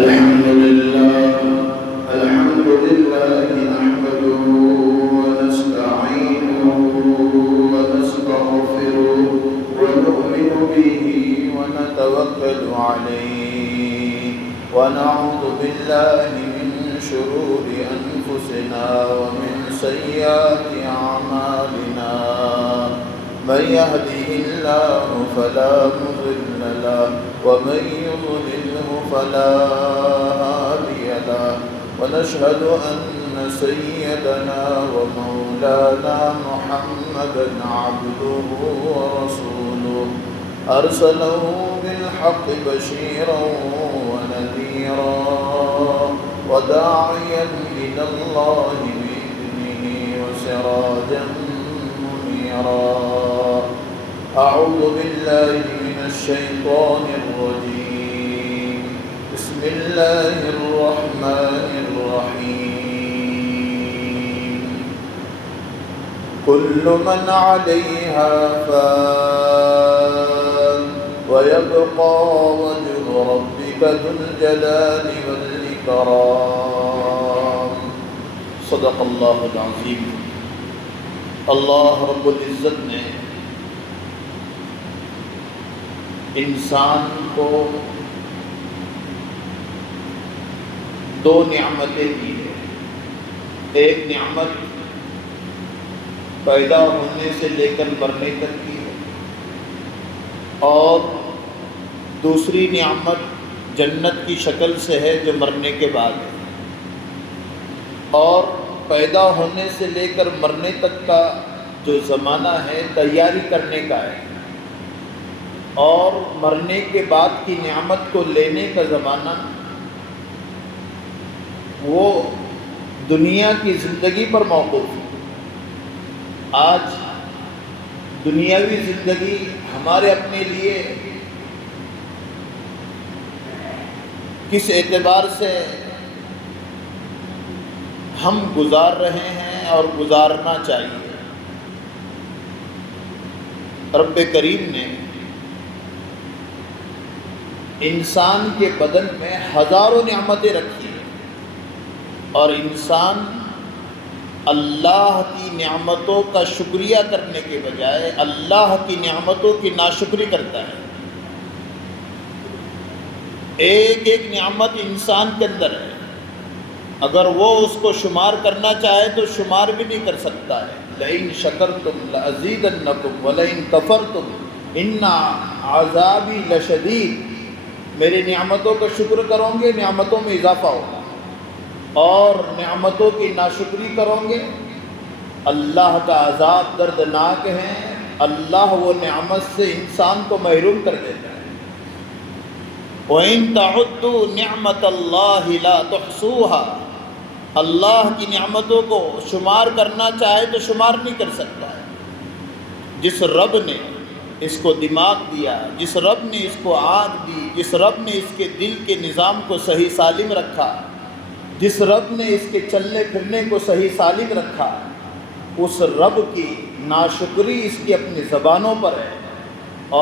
الحمد لله نحمده ونستعينه ونستغفره ونؤمن به ونتوكل عليه ونعوذ بالله من شرور أنفسنا ومن سيئات أعمالنا من يهده الله فلا مضل له ومن يضلله فلا هادي له ونشهد أن سيدنا ومولانا محمدا عبده ورسوله أرسله بالحق بشيرا ونذيرا وداعيا إلى الله بإذنه وسراجا منيرا. أعوذ بالله من الشيطان الرجيم. بسم الله الرحمن الرحيم. كل من عليها فان ويبقى وجه ربك ذو الجلال والإكرام. صدق اللہ العظیم. اللہ رب العزت نے انسان کو دو نعمتیں دی ہیں. ایک نعمت پیدا ہونے سے لے کر مرنے تک کی ہے اور دوسری نعمت جنت کی شکل سے ہے جو مرنے کے بعد ہے. اور پیدا ہونے سے لے کر مرنے تک کا جو زمانہ ہے تیاری کرنے کا ہے اور مرنے کے بعد کی نعمت کو لینے کا زمانہ وہ دنیا کی زندگی پر موقوف ہے. آج دنیاوی زندگی ہمارے اپنے لیے کس اعتبار سے ہم گزار رہے ہیں اور گزارنا چاہیے. رب کریم نے انسان کے بدن میں ہزاروں نعمتیں رکھی ہیں اور انسان اللہ کی نعمتوں کا شکریہ کرنے کے بجائے اللہ کی نعمتوں کی ناشکری کرتا ہے. ایک ایک نعمت انسان کے اندر ہے، اگر وہ اس کو شمار کرنا چاہے تو شمار بھی نہیں کر سکتا ہے. لئن شکرتم لازیدنکم ولئن کفرتم ان عذابی لشدید. میری نعمتوں کا شکر کرو گے نعمتوں میں اضافہ ہوگا اور نعمتوں کی ناشکری کرو گے اللہ کا عذاب دردناک ہے. اللہ وہ نعمت سے انسان کو محروم کر دیتا ہے. وَإِن تَعُدُّوا نِعْمَةَ اللَّهِ لَا تُحْصُوهَا. اللہ کی نعمتوں کو شمار کرنا چاہے تو شمار نہیں کر سکتا ہے. جس رب نے اس کو دماغ دیا، جس رب نے اس کو آنکھ دی، جس رب نے اس کے دل کے نظام کو صحیح سالم رکھا، جس رب نے اس کے چلنے پھرنے کو صحیح سالم رکھا، اس رب کی ناشکری اس کی اپنی زبانوں پر ہے.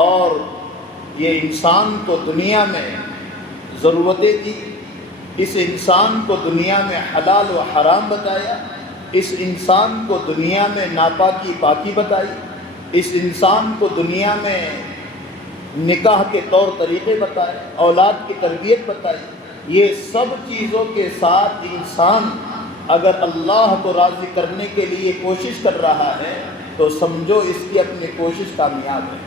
اور یہ انسان کو دنیا میں ضرورتیں دی، اس انسان کو دنیا میں حلال و حرام بتایا، اس انسان کو دنیا میں ناپاکی پاکی بتائی، اس انسان کو دنیا میں نکاح کے طور طریقے بتائے، اولاد کی تربیت بتائی. یہ سب چیزوں کے ساتھ انسان اگر اللہ کو راضی کرنے کے لیے کوشش کر رہا ہے تو سمجھو اس کی اپنی کوشش کامیاب ہے.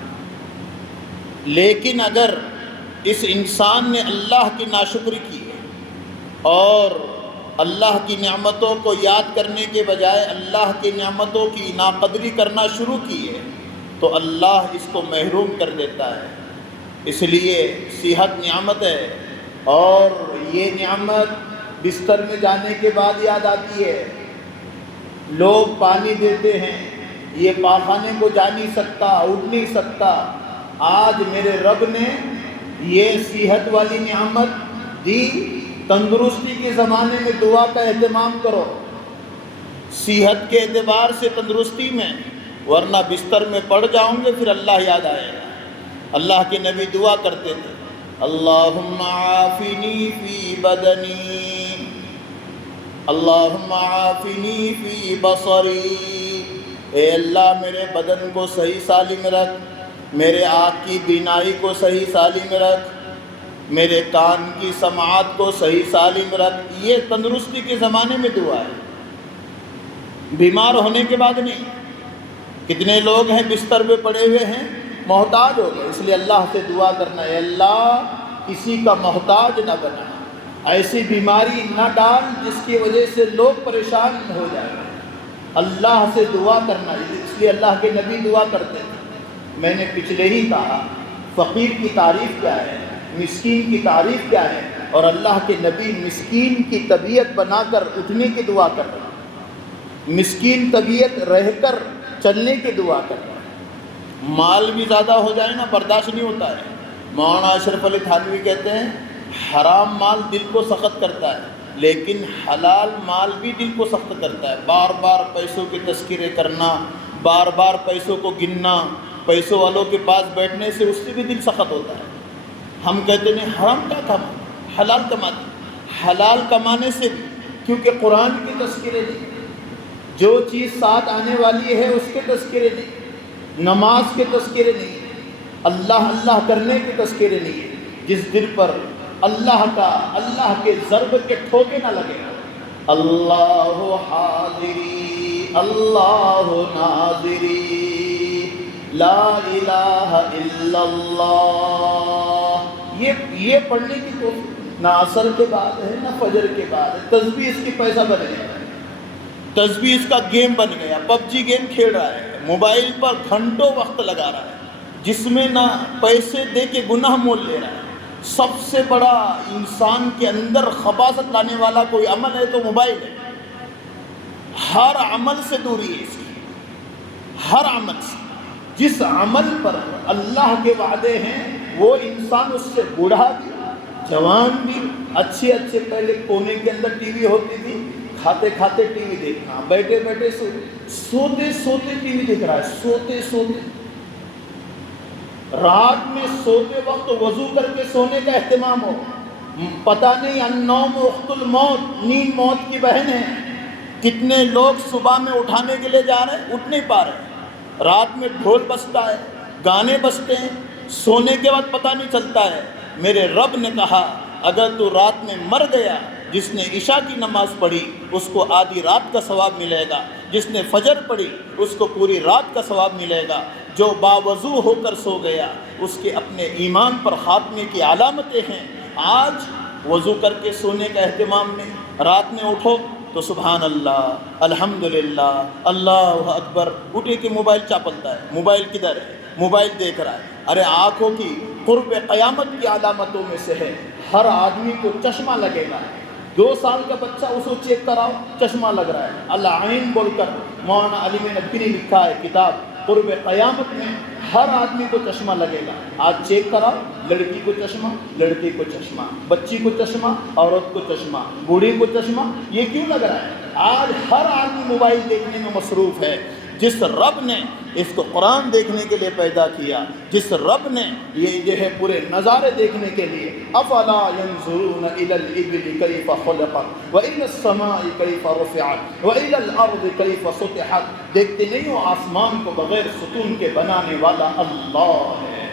لیکن اگر اس انسان نے اللہ کی ناشکری کی اور اللہ کی نعمتوں کو یاد کرنے کے بجائے اللہ کی نعمتوں کی ناقدری کرنا شروع کی ہے تو اللہ اس کو محروم کر دیتا ہے. اس لیے صحت نعمت ہے اور یہ نعمت بستر میں جانے کے بعد یاد آتی ہے. لوگ پانی دیتے ہیں، یہ پاخانے کو جا نہیں سکتا، اٹھ نہیں سکتا. آج میرے رب نے یہ صحت والی نعمت دی. تندرستی کے زمانے میں دعا کا اہتمام کرو، صحت کے اعتبار سے تندرستی میں، ورنہ بستر میں پڑ جاؤں گے پھر اللہ یاد آئے گا. اللہ کے نبی دعا کرتے تھے اللہم عافنی فی بدنی، اللہم عافنی فی بصری، اے اللہ میرے بدن کو صحیح سالم رکھ، میرے آنکھ کی بینائی کو صحیح سالم رکھ، میرے کان کی سماعت کو صحیح سالم رکھ۔ یہ تندرستی کے زمانے میں دعا ہے، بیمار ہونے کے بعد نہیں۔ کتنے لوگ ہیں بستر پہ پڑے ہوئے ہیں، محتاج ہو گئے، اس لیے اللہ سے دعا کرنا ہے اللہ کسی کا محتاج نہ بنا، ایسی بیماری نہ ڈال جس کی وجہ سے لوگ پریشان ہو جائیں۔ اللہ سے دعا کرنا ہے، اس لیے اللہ کے نبی دعا کرتے تھے۔ میں نے پچھلے ہی کہا فقیر کی تعریف کیا ہے، مسکین کی تعریف کیا ہے، اور اللہ کے نبی مسکین کی طبیعت بنا کر اٹھنے کی دعا کر رہے ہیں، مسکین طبیعت رہ کر چلنے کی دعا کر رہے ہیں۔ مال بھی زیادہ ہو جائے نا برداشت نہیں ہوتا ہے۔ مولانا اشرف علی تھانوی کہتے ہیں حرام مال دل کو سخت کرتا ہے، لیکن حلال مال بھی دل کو سخت کرتا ہے۔ بار بار پیسوں کے تذکرے کرنا، بار بار پیسوں کو گننا، پیسوں والوں کے پاس بیٹھنے سے اس سے بھی دل سخت ہوتا ہے۔ ہم کہتے ہیں حرام کا کما، حلال کماتے، حلال کمانے سے بھی، کیونکہ قرآن کے تذکرے نہیں، جو چیز ساتھ آنے والی ہے اس کے تذکرے نہیں، نماز کے تذکرے نہیں، اللہ اللہ کرنے کے تذکرے نہیں۔ جس دل پر اللہ کا، اللہ کے ضرب کے ٹھوکے نہ لگے، اللہ حاضری اللہ ناظری لا الہ الا اللہ، یہ پڑھنے کی کوشش نہ عصر کے بعد ہے نہ فجر کے بعد ہے۔ تسبیح اس کی پیسہ بن گیا، تسبیح اس کا گیم بن گیا، پب جی گیم کھیل رہا ہے، موبائل پر گھنٹوں وقت لگا رہا ہے، جس میں نہ پیسے دے کے گناہ مول لے رہا ہے۔ سب سے بڑا انسان کے اندر خباثت لانے والا کوئی عمل ہے تو موبائل ہے۔ ہر عمل سے دوری ہے اس کی، ہر عمل سے۔ جس عمل پر اللہ کے وعدے ہیں وہ انسان اس سے بوڑھا بھی، جوان بھی، اچھے اچھے، پہلے کونے کے اندر ٹی وی ہوتی تھی، کھاتے کھاتے ٹی وی دیکھنا، بیٹھے بیٹھے سوتے سوتے ٹی وی دیکھ رہا ہے، سوتے سوتے، رات میں سوتے وقت وضو کر کے سونے کا اہتمام ہو۔ پتہ نہیں النوم اخت الموت، نیند موت کی بہن ہے۔ کتنے لوگ صبح میں اٹھانے کے لیے جا رہے ہیں، اٹھ نہیں پا رہے، رات میں ڈھول بجتا ہے، گانے بجتے ہیں، سونے کے بعد پتہ نہیں چلتا ہے۔ میرے رب نے کہا اگر تو رات میں مر گیا، جس نے عشاء کی نماز پڑھی اس کو آدھی رات کا ثواب ملے گا، جس نے فجر پڑھی اس کو پوری رات کا ثواب ملے گا۔ جو باوضو ہو کر سو گیا اس کے اپنے ایمان پر خاتمے کی علامتیں ہیں۔ آج وضو کر کے سونے کا اہتمام نہیں، رات میں اٹھو تو سبحان اللہ، الحمدللہ، اللہ اکبر، اٹھے کہ موبائل چاپلتا ہے، موبائل کدھر ہے، موبائل دیکھ رہا ہے۔ ارے آنکھوں کی قرب قیامت کی علامتوں میں سے ہے، ہر آدمی کو چشمہ لگے گا۔ 2 سال کا بچہ اس کو چیک کراؤ چشمہ لگ رہا ہے، العین بول کر مولانا علی ندوی نے لکھا ہے کتاب، قرب قیامت میں ہر آدمی کو چشمہ لگے گا۔ آج چیک کراؤ، لڑکی کو چشمہ، لڑکے کو چشمہ، بچی کو چشمہ، عورت کو چشمہ، بوڑھی کو چشمہ۔ یہ کیوں لگ رہا ہے؟ آج ہر آدمی موبائل دیکھنے میں مصروف ہے۔ جس رب نے اس کو قرآن دیکھنے کے لیے پیدا کیا، جس رب نے یہ جو ہے پورے نظارے دیکھنے کے لیے، افلا ينظرون الى الابل كيف خلقت والى السماء كيف رفعت والى الارض كيف سطحت، دیکھتے نہیں ہو آسمان کو بغیر ستون کے بنانے والا اللہ ہے،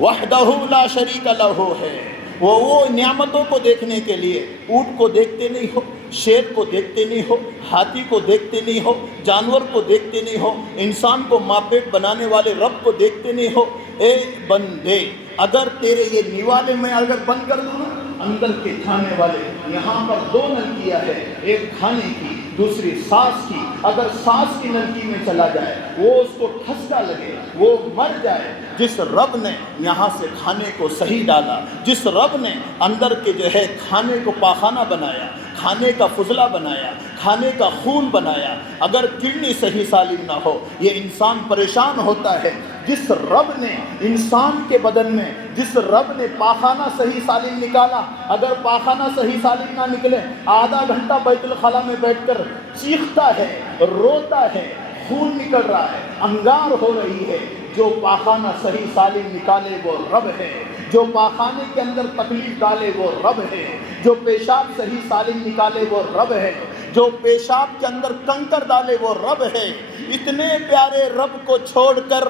وحدہ لا شریک لہ ہے۔ وہ نعمتوں کو دیکھنے کے لیے اونٹ کو دیکھتے نہیں ہو، شیر کو دیکھتے نہیں ہو، ہاتھی کو دیکھتے نہیں ہو، جانور کو دیکھتے نہیں ہو، انسان کو ماں پیٹ بنانے والے رب کو دیکھتے نہیں ہو۔ اے بندے، اگر تیرے یہ نیوالے میں اگر بند کر دوں نا، اندر کے کھانے والے، یہاں پر 2 نلکیاں ہے، ایک کھانے کی دوسری سانس کی، اگر سانس کی نلکی میں چلا جائے وہ اس کو ٹھسکا لگے، وہ مر جائے۔ جس رب نے یہاں سے کھانے کو صحیح ڈالا، جس رب نے اندر کے جو ہے کھانے کو پاخانہ بنایا، کھانے کا فضلہ بنایا، کھانے کا خون بنایا، اگر کڈنی صحیح سالم نہ ہو یہ انسان پریشان ہوتا ہے۔ جس رب نے انسان کے بدن میں، جس رب نے پاخانہ صحیح سالم نکالا، اگر پاخانہ صحیح سالم نہ نکلے، آدھا گھنٹہ بیت الخلاء میں بیٹھ کر چیختا ہے، روتا ہے، خون نکل رہا ہے، انگار ہو رہی ہے۔ جو پاخانہ صحیح سالم نکالے وہ رب ہے، جو پاخانے کے اندر تکلیف ڈالے وہ رب ہے، جو پیشاب صحیح سالم نکالے وہ رب ہے، جو پیشاب کے اندر کنکر ڈالے وہ رب ہے۔ اتنے پیارے رب کو چھوڑ کر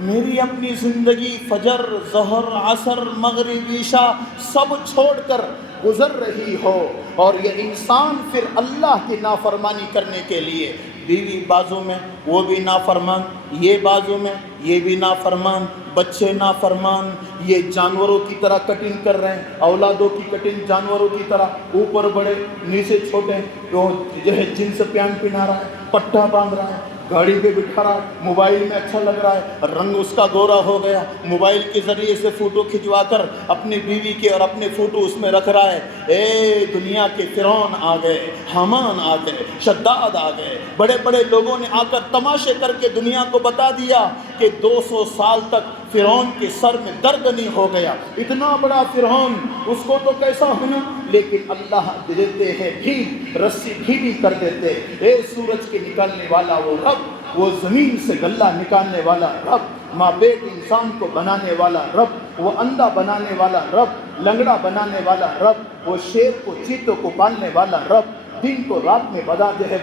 میری اپنی زندگی فجر، ظہر، عصر، مغرب، عشاء سب چھوڑ کر گزر رہی ہو، اور یہ انسان پھر اللہ کی نافرمانی کرنے کے لیے بیوی بازو میں وہ بھی نافرمان، یہ بازو میں یہ بھی نافرمان، بچے نافرمان، یہ جانوروں کی طرح کٹنگ کر رہے ہیں، اولادوں کی کٹنگ جانوروں کی طرح، اوپر بڑے نیچے چھوٹے، جو ہے جنس پیانٹ پہنا رہا ہے، پٹا باندھ رہا ہے، گاڑی پہ بٹھا رہا ہے، موبائل میں اچھا لگ رہا ہے، رنگ اس کا گورا ہو گیا، موبائل کے ذریعے سے فوٹو کھنچوا کر اپنی بیوی کے اور اپنے فوٹو اس میں رکھ رہا ہے۔ اے دنیا کے فرعون آ گئے، حامان آ گئے، شداد آ گئے، بڑے بڑے لوگوں نے آ کر تماشے کر کے دنیا کو بتا دیا کہ 200 سال تک فرعون کے سر میں درد نہیں ہو گیا، اتنا بڑا فرعون، اس کو تو کیسا ہونا، لیکن اللہ دیتے ہیں بھی، رسی ڈھیلی کر دیتے۔ اے سورج کے نکالنے والا وہ رب، وہ زمین سے غلہ نکالنے والا رب، ماں بیٹ انسان کو بنانے والا رب، وہ اندھا بنانے والا رب، لنگڑا بنانے والا رب، وہ شیر کو چیتوں کو پالنے والا رب، دن کو رات میں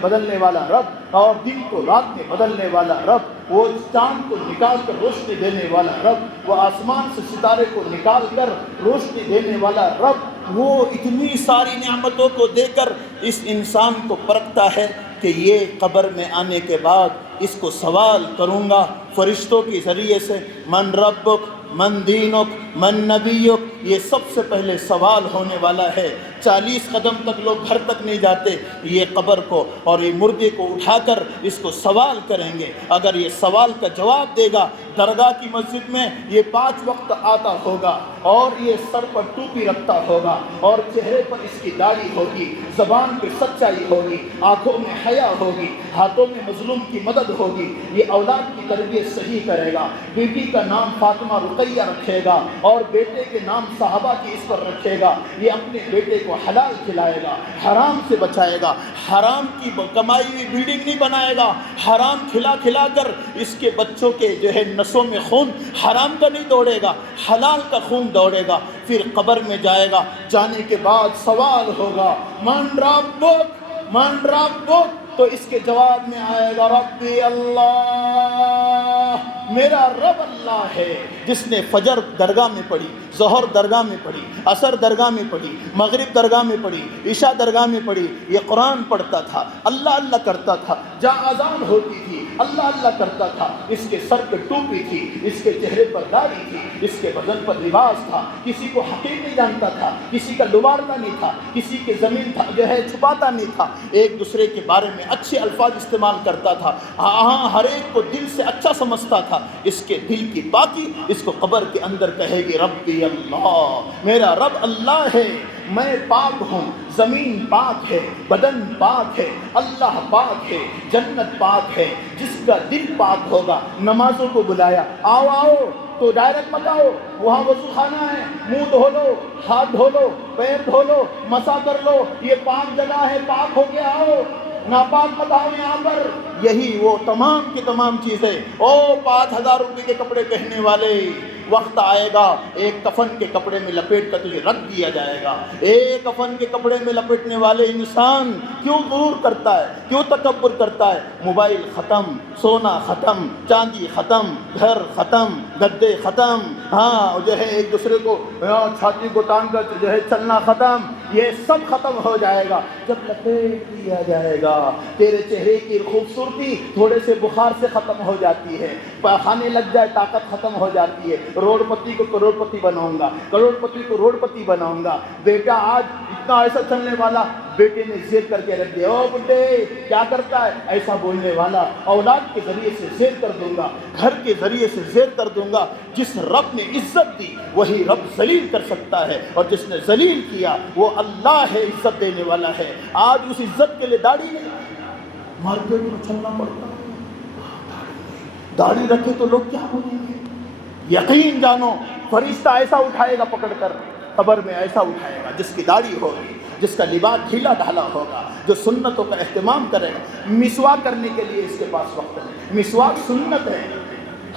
بدلنے والا رب، اور دن کو رات میں بدلنے والا رب، وہ چاند کو نکال کر روشنی دینے والا رب، وہ آسمان سے ستارے کو نکال کر روشنی دینے والا رب، وہ اتنی ساری نعمتوں کو دے کر اس انسان کو پرکھتا ہے کہ یہ قبر میں آنے کے بعد اس کو سوال کروں گا فرشتوں کے ذریعے سے، من ربک، من دینک، من نبیک، یہ سب سے پہلے سوال ہونے والا ہے۔ 40 قدم تک لوگ گھر تک نہیں جاتے، یہ قبر کو اور یہ مردے کو اٹھا کر اس کو سوال کریں گے۔ اگر یہ سوال کا جواب دے گا، درگاہ کی مسجد میں یہ 5 وقت آتا ہوگا، اور یہ سر پر ٹوپی رکھتا ہوگا، اور چہرے پر اس کی داڑھی ہوگی، زبان پہ سچائی ہوگی، آنکھوں میں حیا ہوگی، ہاتھوں میں مظلوم کی مدد ہوگی، یہ اولاد کی تربیت صحیح کرے گا، بیٹی کا نام فاطمہ رقیہ رکھے گا، اور بیٹے کے نام صحابہ کی اس پر رکھے گا، یہ اپنے بیٹے کو حلال کھلائے گا، حرام سے بچائے گا، حرام کی کمائی ہوئی بلڈنگ نہیں بنائے گا، حرام کھلا کھلا کر اس کے بچوں کے جو ہے نسوں میں خون حرام کا نہیں دوڑے گا، حلال کا خون دوڑے گا۔ پھر قبر میں جائے گا، جانے کے بعد سوال ہوگا، من ربک، من ربک، تو اس کے جواب میں آئے گا ربی اللہ، میرا رب اللہ ہے، جس نے فجر درگاہ میں پڑھی، ظہر درگاہ میں پڑھی، عصر درگاہ میں پڑھی، مغرب درگاہ میں پڑھی، عشاء درگاہ میں پڑھی، یہ قرآن پڑھتا تھا، اللہ اللہ کرتا تھا، جہاں اذان ہوتی تھی اللہ اللہ کرتا تھا، اس کے سر پہ ٹوپی تھی، اس کے چہرے پر داڑھی تھی، اس کے بدن پر لباس تھا، کسی کو حقیر نہیں جانتا تھا، کسی کا لبارتا نہیں تھا، کسی کے زمین جو ہے چھپاتا نہیں تھا، ایک دوسرے کے بارے میں اچھے الفاظ استعمال کرتا تھا، ہاں ہر ایک کو دل سے اچھا سمجھتا تھا۔ اس کے دل کی پاکی اس کو قبر کے اندر کہے گی ربی اللہ، میرا رب اللہ ہے، میں پاک ہوں، زمین پاک ہے، بدن پاک ہے، اللہ پاک ہے، جنت پاک ہے۔ جس کا دل پاک ہوگا، نمازوں کو بلایا، آؤ آؤ، تو ڈائریکٹ مت آؤ، وہاں وضو خانہ ہے، منہ دھو لو، ہاتھ دھو لو، پیر دھو لو، مسا کر لو، یہ پاک جگہ ہے، پاک ہو کے آؤ، ناپاک مت آؤ یہاں پر۔ یہی وہ تمام کی تمام چیزیں، او 5000 روپے کے کپڑے پہننے والے، وقت آئے گا ایک کفن کے کپڑے میں لپیٹ کر تجھے رکھ دیا جائے گا۔ ایک کفن کے کپڑے میں لپیٹنے والے انسان کیوں غرور کرتا ہے، کیوں تکبر کرتا ہے؟ موبائل ختم، سونا ختم، چاندی ختم، گھر ختم، گدے ختم، ہاں جو ہے ایک دوسرے کو چھاتی کو ٹانگ کر جو ہے چلنا ختم، یہ سب ختم ہو جائے گا جب لپیٹ دیا جائے گا۔ تیرے چہرے کی خوبصورتی تھوڑے سے بخار سے ختم ہو جاتی ہے، کھانے لگ جائے طاقت ختم ہو جاتی ہے۔ کروڑ پتی کو کروڑ پتی بناؤں گا، کروڑ پتی کو روڑ پتی بناؤں گا۔ بیٹا آج اتنا ایسا چلنے والا، بیٹے نے زیر کر کے رکھ دیا، او بڈے کیا کرتا ہے، ایسا بولنے والا اولاد کے ذریعے سے زیر کر دوں گا، گھر کے ذریعے سے زیر کر دوں گا۔ جس رب نے عزت دی وہی رب ذلیل کر سکتا ہے، اور جس نے ذلیل کیا وہ اللہ ہے، عزت دینے والا ہے۔ آج اس عزت کے لیے داڑھی نہیں، مارکیٹ میں چلنا پڑتا ہے، داڑھی رکھے تو لوگ کیا بولیں گے؟ یقین جانو فرشتہ ایسا اٹھائے گا پکڑ کر، قبر میں ایسا اٹھائے گا جس کی داڑھی ہوگی، جس کا لباس ڈھیلا ڈھالا ہوگا، جو سنتوں کا اہتمام کرے گا۔ مسواک کرنے کے لیے اس کے پاس وقت نہیں، مسواک سنت ہے،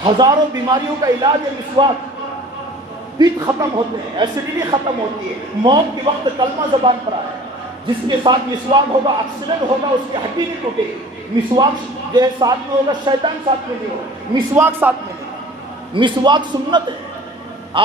ہزاروں بیماریوں کا علاج ہے مسواک۔ پت ختم ہوتے ہیں، ایسیڈیٹی ختم ہوتی ہے، موت کے وقت کلمہ زبان پر آئے، جس کے ساتھ مسواک ہوگا ایکسیڈنٹ ہوگا، اس کی ہڈی نہیں ٹوٹے گی، مسواک جو ہے ساتھ میں ہوگا، شیطان ساتھ میں نہیں ہوگا، مسواک ساتھ میں نہیں، مسواک سنت ہے،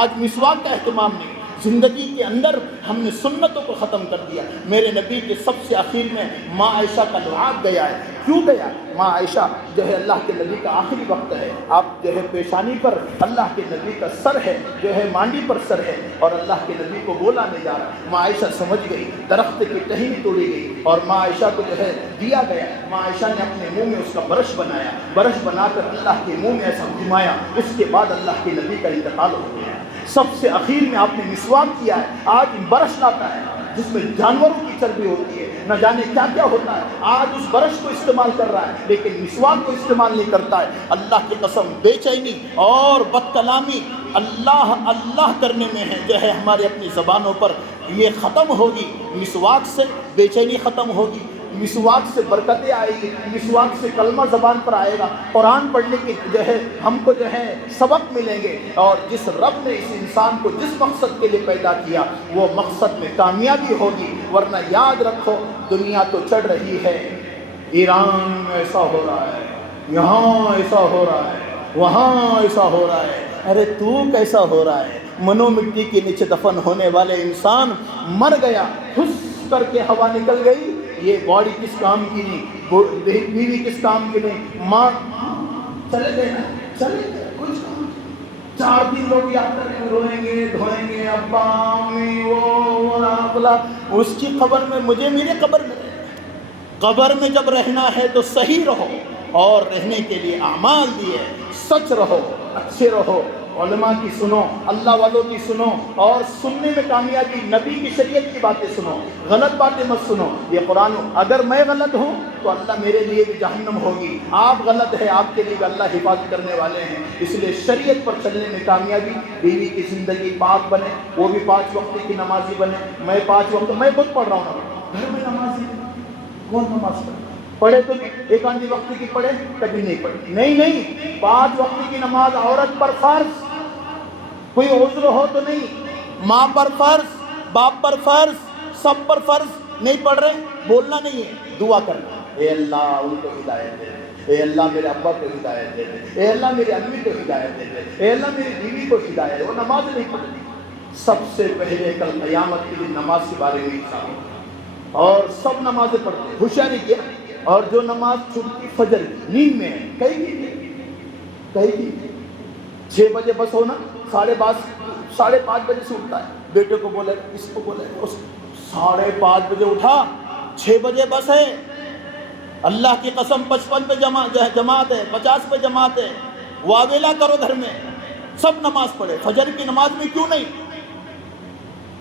آج مسواک کا اہتمام نہیں، زندگی کے اندر ہم نے سنتوں کو ختم کر دیا۔ میرے نبی کے سب سے آخر میں ماں عائشہ کا لعاب گیا ہے، کیوں گیا؟ ماں عائشہ جو ہے اللہ کے نبی کا آخری وقت ہے، آپ جو ہے پیشانی پر اللہ کے نبی کا سر ہے، جو ہے مانڈی پر سر ہے، اور اللہ کے نبی کو وہ لانے جا رہا ہے۔ ماں عائشہ سمجھ گئی، درخت کی ٹہنی توڑی گئی اور ماں عائشہ کو جو ہے دیا گیا۔ ماں عائشہ نے اپنے منہ میں اس کا برش بنایا، برش بنا کر اللہ کے منہ میں ایسا گھمایا، اس کے بعد اللہ کے نبی کا انتقال ہو گیا۔ سب سے اخیر میں آپ نے مسواک کیا ہے، آج برش لاتا ہے جس میں جانوروں کی چربی ہوتی ہے، نہ جانے کیا کیا ہوتا ہے، آج اس برش کو استعمال کر رہا ہے لیکن مسواک کو استعمال نہیں کرتا ہے۔ اللہ کی قسم، بے چینی اور بد کلامی اللہ اللہ کرنے میں ہے، جو ہے ہمارے اپنی زبانوں پر یہ ختم ہوگی، مسواک سے بے چینی ختم ہوگی، مسواک سے برکتیں آئے گی، مسواک سے کلمہ زبان پر آئے گا، قرآن پڑھنے کی جو ہے ہم کو جو ہے سبق ملیں گے، اور جس رب نے اس انسان کو جس مقصد کے لیے پیدا کیا وہ مقصد میں کامیابی ہوگی۔ ورنہ یاد رکھو، دنیا تو چڑھ رہی ہے، ایران میں ایسا ہو رہا ہے، یہاں ایسا ہو رہا ہے، وہاں ایسا ہو رہا ہے، ارے تو کیسا ہو رہا ہے؟ منو مٹی کے نیچے دفن ہونے والے انسان مر گیا، حس کر کے ہوا نکل گئی، یہ باڈی کس کام کی نہیں، بیوی کس کام کی نہیں، ماں چلے گئے نا، چلے گئے، کچھ کام 4 دن لوگ یاد کریں گے، روئیں گے، دھوئیں گے، ابا امی وہ بلا، اس کی قبر میں مجھے میرے قبر میں رہنا، قبر میں جب رہنا ہے تو صحیح رہو، اور رہنے کے لیے اعمال دیے، سچ رہو، اچھے رہو، علماء کی سنو، اللہ والوں کی سنو، اور سننے میں کامیابی، نبی کی شریعت کی باتیں سنو، غلط باتیں مت سنو۔ یہ قرآن، اگر میں غلط ہوں تو اللہ میرے لیے بھی جہنم ہوگی، آپ غلط ہے، آپ کے لیے بھی اللہ حفاظت کرنے والے ہیں، اس لیے شریعت پر چلنے میں کامیابی، بیوی کی زندگی پاک بنے، وہ بھی 5 وقت کی نمازی بنے، میں 5 وقت، میں خود پڑھ رہا ہوں گھر میں نمازی، کون نماز پڑھے تو ایک آدھی وقت کی پڑھے، کبھی نہیں پڑھی، نہیں 5 وقت کی نماز عورت پر فرض، کوئی عذر ہو تو نہیں، ماں پر فرض، باپ پر فرض، سب پر فرض، نہیں پڑھ رہے بولنا نہیں ہے، دعا کرنا، اے اللہ ان کو ہدایت دے دے، اے اللہ میرے ابا کو ہدایت دے دے، اے اللہ میری امی کو ہدایت دے دے، اے اللہ میری بیوی کو ہدایت دے۔ وہ نماز نہیں پڑھتی، سب سے پہلے کل قیامت کے دن نماز کے بارے میں حساب ہوگا، اور سب نمازیں پڑھتے ہیں، ہوشیاری کیا، اور جو نماز چھوٹتی فجر کی نیند میں ہے، کہیں کی 6 بجے بس ہونا، 5:30 بجے سے اٹھتا ہے، بیٹے کو بولے، اس کو بولے، اس 5:30 بجے اٹھا، 6 بجے بس ہے، اللہ کی قسم 55 پہ جماعت ہے، 50 پہ جماعت ہے، واویلا کرو گھر میں، سب نماز پڑھے، فجر کی نماز میں کیوں نہیں؟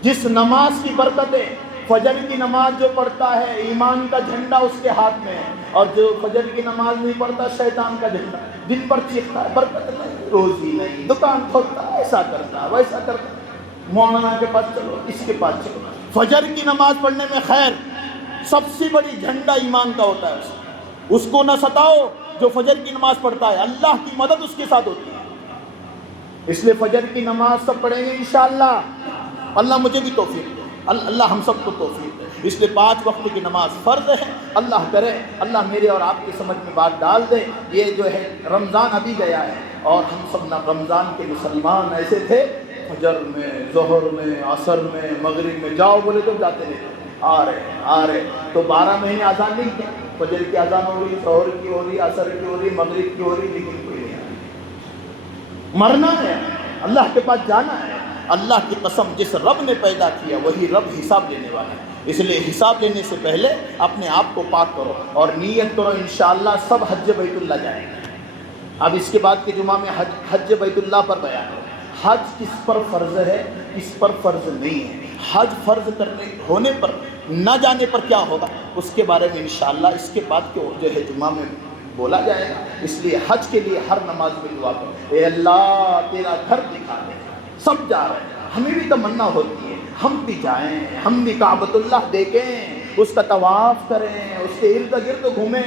جس نماز کی برکتیں، فجر کی نماز جو پڑھتا ہے ایمان کا جھنڈا اس کے ہاتھ میں ہے، اور جو فجر کی نماز نہیں پڑھتا شیطان کا جھنڈا، دن پر چیختا ہے، برکت نہیں، روزی نہیں، دکان کھولتا ہے، ایسا کرتا ہے، ویسا کرتا ہے، مولانا کے پاس چلو، اس کے پاس چلو۔ فجر کی نماز پڑھنے میں خیر، سب سے بڑی جھنڈا ایمان کا ہوتا ہے، اس کو نہ ستاؤ جو فجر کی نماز پڑھتا ہے، اللہ کی مدد اس کے ساتھ ہوتی ہے، اس لیے فجر کی نماز سب پڑھیں گے انشاءاللہ، اللہ مجھے بھی توفیق دے، اللہ ہم سب کو توفیق دے، اس لیے 5 وقت کی نماز فرض ہے، اللہ کرے اللہ میرے اور آپ کی سمجھ میں بات ڈال دے۔ یہ جو ہے رمضان ابھی گیا ہے، اور ہم سب رمضان کے مسلمان ایسے تھے، فجر میں، ظہر میں، عصر میں، مغرب میں جاؤ بولے تو جاتے رہے، آ رہے تو 12 مہینے اذان نہیں کی، فجر کی اذان ہو رہی، ظہر کی ہو رہی، عصر کی ہو رہی، مغرب کی ہو رہی، لیکن کوئی نہیں آیا۔ مرنا ہے، اللہ کے پاس جانا ہے، اللہ کی قسم جس رب نے پیدا کیا وہی رب حساب لینے والا ہے، اس لیے حساب لینے سے پہلے اپنے آپ کو پاک کرو اور نیت کرو، انشاءاللہ سب حج بیت اللہ جائیں گے۔ اب اس کے بعد کے جمعہ میں حج بیت اللہ پر بیان ہے، حج کس پر فرض ہے، کس پر فرض نہیں ہے، حج فرض کرنے ہونے پر نہ جانے پر کیا ہوگا، اس کے بارے میں انشاءاللہ اس کے بعد کے جو ہے جمعہ میں بولا جائے گا۔ اس لیے حج کے لیے ہر نماز میں دعا کرو، اے اللہ تیرا گھر دکھا دے، سب جا رہے ہیں، ہمیں بھی تمنا ہوتی ہے ہم بھی جائیں، ہم بھی کعبۃ اللہ دیکھیں، اس کا طواف کریں، اس کے ارد گرد گھومیں،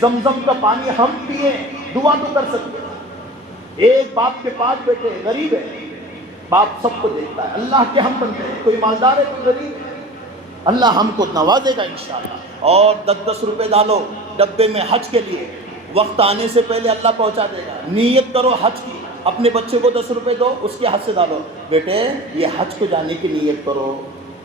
زمزم کا پانی ہم پئیں، دعا تو کر سکتے ہیں۔ ایک باپ کے پاس بیٹے غریب ہے، باپ سب کو دیکھتا ہے، اللہ کے ہم بندے ہیں، کوئی مالدار ہے کوئی غریب ہے، اللہ ہم کو نوازے گا انشاءاللہ۔ اور 10 روپے ڈالو ڈبے میں حج کے لیے، وقت آنے سے پہلے اللہ پہنچا دے گا۔ نیت کرو حج کی، اپنے بچے کو 10 روپے دو، اس کے ہاتھ سے ڈالو، بیٹے یہ حج کو جانے کی نیت کرو۔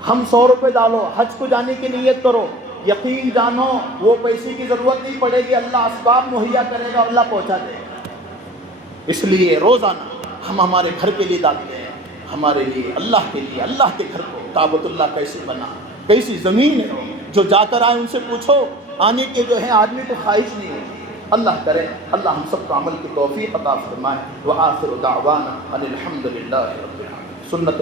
ہم 100 روپے ڈالو، حج کو جانے کی نیت کرو، یقین جانو وہ پیسے کی ضرورت نہیں پڑے گی، اللہ اسباب مہیا کرے گا، اللہ پہنچا دے گا۔ اس لیے روزانہ ہم ہمارے گھر کے لیے ڈالتے ہیں، ہمارے لیے، اللہ کے لیے، اللہ کے گھر کو کعبۃ اللہ کیسے بنا، کیسی زمین ہے، جو جا کر آئے ان سے پوچھو، آنے کے جو ہے آدمی کو خواہش نہیں ہوتی۔ اللہ کرے اللہ ہم سب کو عمل کی توفیق عطا فرمائے۔ وآخر دعوانا ان الحمد للہ رب العالمین۔ سنت